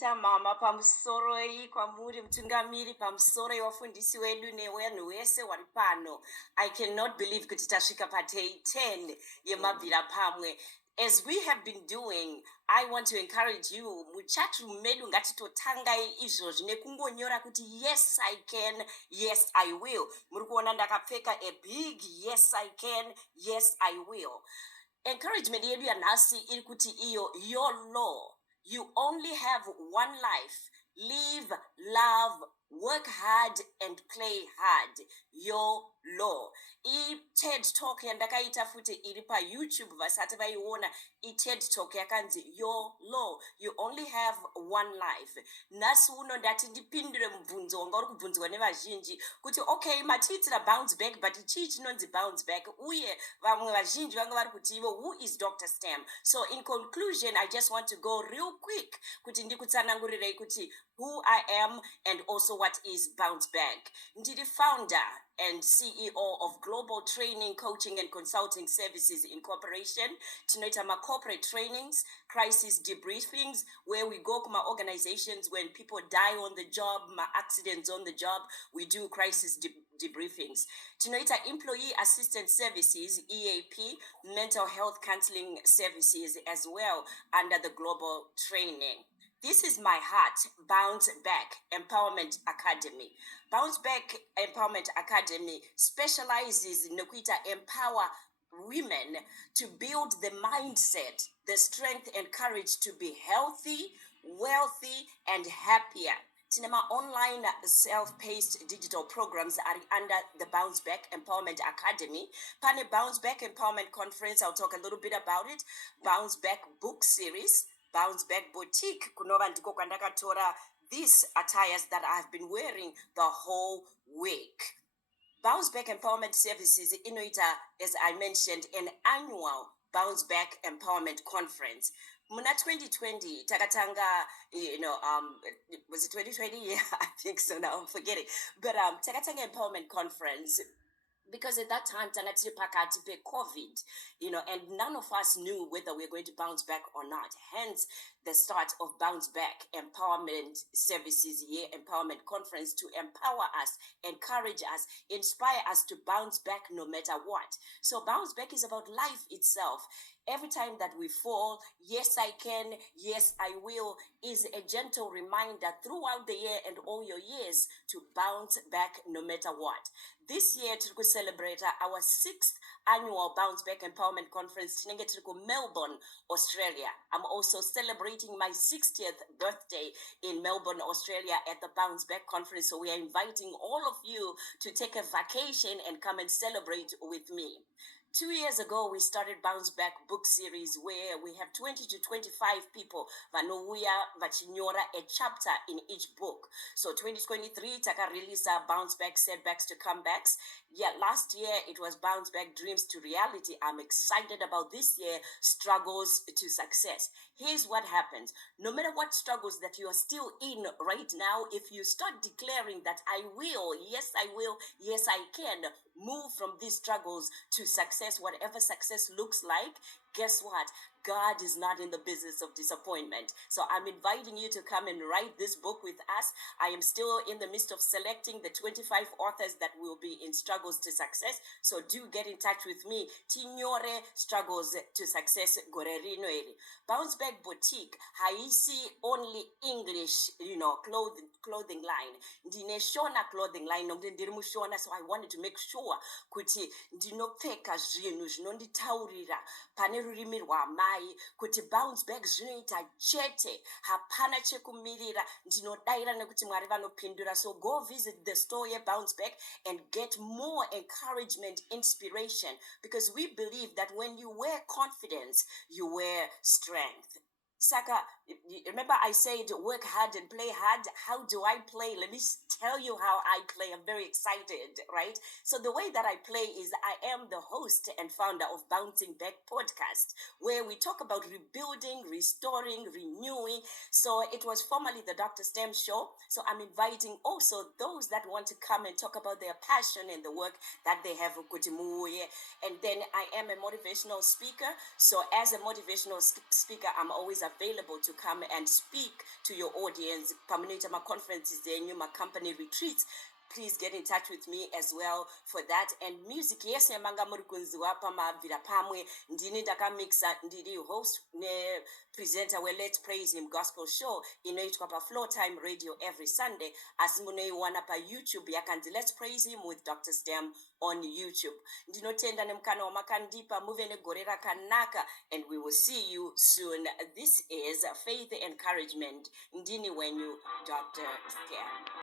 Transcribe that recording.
kuita mama pamusoro kwamuri mutungamiri pamusoro wafundisi wedu newenhu wese wari pano. I cannot believe kuti tasvika patei 10 yeMabvira Pamwe. As we have been doing, I want to encourage you, muchatroom medu ngatitotangai izvozvi nekungonyora kuti yes I can, yes I will. Muri kuona ndakapfeka a big yes I can, yes I will. Encouragement yedu yanhasi iri kuti iyo your law. You only have one life. Live, love, work hard and play hard. Your law. TED talk yandakaita futi iri pa YouTube vasati vaiona. TED talk yakanzi your law. You only have one life. Nasi uno ndati ndipindure mubvunzo wanga uri kubvunzwa nevazhinji kuti okay matiitira bounce back but chii chinonzi bounce back uye vamwe vazhinji vanga vari kuti ivo who is DrStem. So in conclusion I just want to go real quick kuti ndikutsanangurirei kuti who I am and also what is bounce back. Ndiri founder and CEO of Global Training, Coaching and Consulting Services Incorporation. Tinoita ma corporate trainings, crisis debriefings, where we go to my organizations when people die on the job, my accidents on the job, we do crisis debriefings. Tinoita Employee Assistance Services, EAP, mental health counseling services as well under the Global Training. This is my heart, Bounce Back Empowerment Academy. Bounce Back Empowerment Academy specializes in empower women to build the mindset, the strength and courage to be healthy, wealthy, and happier. Cinema online self-paced digital programs are under the Bounce Back Empowerment Academy. Pane Bounce Back Empowerment Conference, I'll talk a little bit about it. Bounce Back book series. Bounce Back Boutique, kunova ndiko kwandakatora these attires that I've been wearing the whole week. Bounce Back Empowerment Services inoita, as I mentioned, an annual Bounce Back Empowerment Conference. Muna 2020, takatanga, was it 2020? Yeah, I think so now, I'm forgetting. But takatanga Empowerment Conference, because at that time, tangatiri pakati pe COVID, and none of us knew whether we were going to bounce back or not. Hence, the start of Bounce Back Empowerment Services Year Empowerment Conference to empower us, encourage us, inspire us to bounce back no matter what. So Bounce Back is about life itself. Every time that we fall, yes, I can, yes, I will, is a gentle reminder throughout the year and all your years to bounce back no matter what. This year, to celebrate our 6th annual Bounce Back Empowerment Conference in Melbourne, Australia. I'm also celebrating my 60th birthday in Melbourne, Australia at the Bounce Back Conference. So we are inviting all of you to take a vacation and come and celebrate with me. 2 years ago, we started Bounce Back book series where we have 20 to 25 people vanouya vachinyora a chapter in each book. So 2023, taka release Bounce Back Setbacks to Comebacks. Yeah, last year it was Bounce Back Dreams to Reality. I'm excited about this year, Struggles to Success. Here's what happens. No matter what struggles that you are still in right now, if you start declaring that I will, yes I can, move from these struggles to success, whatever success looks like, guess what? God is not in the business of disappointment. So I'm inviting you to come and write this book with us. I am still in the midst of selecting the 25 authors that will be in Struggles to Success. So do get in touch with me. Tinyore Struggles to Success Gorerino eri. Bounce Back Boutique. Haisi only English, clothing line. Ndine shona clothing line. So I wanted to make sure kuti ndinopfeka zvinhu zvinonditaurira pane rurimi rwamai kuti bounce back zvinoita chete hapana chekumirira ndinodaira nekuti Mwari vanopindura. So go visit the store here, Bounce Back, and get more encouragement, inspiration, because we believe that when you wear confidence, you wear strength. Saka, remember I said work hard and play hard. How do I play? Let me tell you how I play. I'm very excited, right? So the way that I play is I am the host and founder of Bouncing Back Podcast, where we talk about rebuilding, restoring, renewing. So it was formerly the DrStem Show. So I'm inviting also those that want to come and talk about their passion and the work that they have. And then I am a motivational speaker. So as a motivational speaker, I'm always available to come and speak to your audience, pamunoita ma-conferences zenyu, ma-company retreats, please get in touch with me as well for that. And music, yes, yamanga muri kunziwa Mabvira Pamwe, ndini ndakamixa, ndiri host ne presenter we Let's Praise Him Gospel Show inoitwa pa Floor Time Radio every Sunday. Asi munoiwana pa YouTube yakandi Let's Praise Him with DrStem on YouTube. Ndinotenda nemkana wamakandipa muve negore rakanaka, and we will see you soon. This is Faith Encouragement. Ndini wenyu, Dr. Stem.